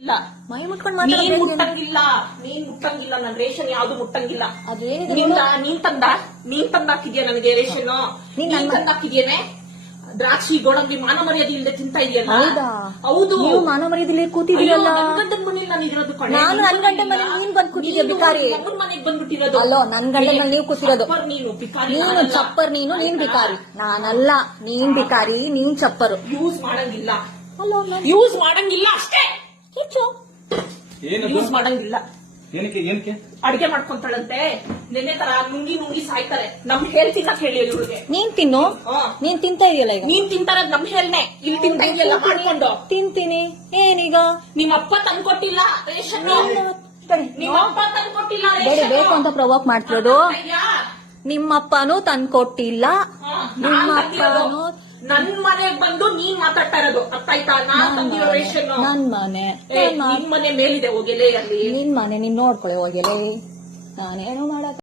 ಇಲ್ಲ ಮೈ ಮುಟ್ಕೊಂಡ್ ನೀನ್ ಮುಟ್ಟಂಗಿಲ್ಲ, ನೀನ್ ಮುಟ್ಟಂಗಿಲ್ಲ. ನನ್ ರೇಷನ್ ಯಾವ್ದು ಮುಟ್ಟಂಗಿಲ್ಲ. ಅದೇನಿದೆ ನೀನ್ ತಂದಾಕಿದ್ಯಾ ನನಗೆ ರೇಷನ್? ನೀನ್ ತಂದಾಕಿದ್ಯೇನೆ? ದ್ರಾಕ್ಷಿ ಗೋಡಂಬಿ ಮಾನ ಮರ್ಯಾದೆ ಇಲ್ಲದೆ ತಿಂತಾ ಇದೆಯಲ್ಲ. ಹೌದು, ನೀವು ಮಾನ ಮರ್ಯಾದಿಲ್ಲ ಕೂತಿದ್ದೀರಲ್ಲ. ಗಂಡನ ಮನೇಲಿ ನಾನು ಇರೋದು ಕಣೆ. ನಾನು ನನ್ ಗಂಡ ಮನೇಲಿ ನೀನ್ ಬಂದ್ ಕೂತಿದ್ಯಾ ಬಿಕಾರಿ. ನಮ್ಮನ್ ಮನೆಗ್ ಬಂದ್ಬಿಟ್ಟಿರೋದು. ಅಲ್ಲೋ ನನ್ ಗಂಡ ಮನೇಲಿ ನೀವು ಕೂತಿರೋದು. ನೀನು ಬಿಕಾರಿ, ನೀನು ಚಪ್ಪರ್, ನೀನ್ ಬಿಕಾರಿ. ನಾನಲ್ಲ, ನೀನ್ ಬಿಕಾರಿ, ನೀನ್ ಚಪ್ಪರು. ಯೂಸ್ ಮಾಡಂಗಿಲ್ಲ. ಅಲ್ಲೋ ಯೂಸ್ ಮಾಡಂಗಿಲ್ಲ ಅಷ್ಟೇ. ಏನದು? ಯೂಸ್ ಮಾಡಂಗಿಲ್ಲ. ಏನಕ್ಕೆ ಅಡಿಗೆ ಮಾಡ್ಕೊಂತಾಳಂತೆ. ನೆನ್ನೆ ತರ ನುಂಗಿ ಸಾಯ್ತಾರೆ. ನಮ್ ಹೇಳ್ತಿಲ್ಲ ಹೇಳಿ ಇವ್ರಿಗೆ. ನೀನ್ ತಿನ್ನು. ನೀನ್ ತಿಂತಾ ಇದೆಯಲ್ಲ ಈಗ. ನೀನ್ ತಿಂತಾರದ್ ನಮ್ ಹೇಳ್ನೆ. ಇಲ್ಲಿ ತಿಂತಾ ಇದೆಯಲ್ಲ ಮಾಡ್ಕೊಂಡು. ತಿಂತೀನಿ. ಏನೀಗ? ನಿಮ್ಮಪ್ಪ ತಂದ್ಕೊಟ್ಟಿಲ್ಲ ರೇಷನ್. ನಿಮ್ಮಪ್ಪ ತಂದ್ಕೊಟ್ಟಿಲ್ಲ ಬೇಡ, ರೇಷನ್. ಬೇಕು ಅಂತ ಪ್ರವೋಕ್ ಮಾಡ್ತಿರೋದು. ನಿಮ್ಮಪ್ಪನೂ ತಂದ್ಕೊಟ್ಟಿಲ್ಲ. ನಿಮ್ಮಪ್ಪನೂ ನನ್ ಮನೆಗ್ ಬಂದು ನೀನ್ ಮಾತಾಡ್ತಾ ಇರೋದು ಅರ್ಥ ಆಯ್ತಾ? ನಾನ್ ತಂದಿರೋ ರೇಷನ್ ನನ್ ಮನೆ. ನಿಮ್ ಮನೆ ಮೇಲಿದೆ ಹೋಗೆಲೆ ಅಲ್ಲಿ. ನಿನ್ ಮನೆ ನೀನ್ ನೋಡ್ಕೊಳ್ಳಿ ಹೋಗಿಲ್ಲ. ನಾನೇನು ಮಾಡಕ್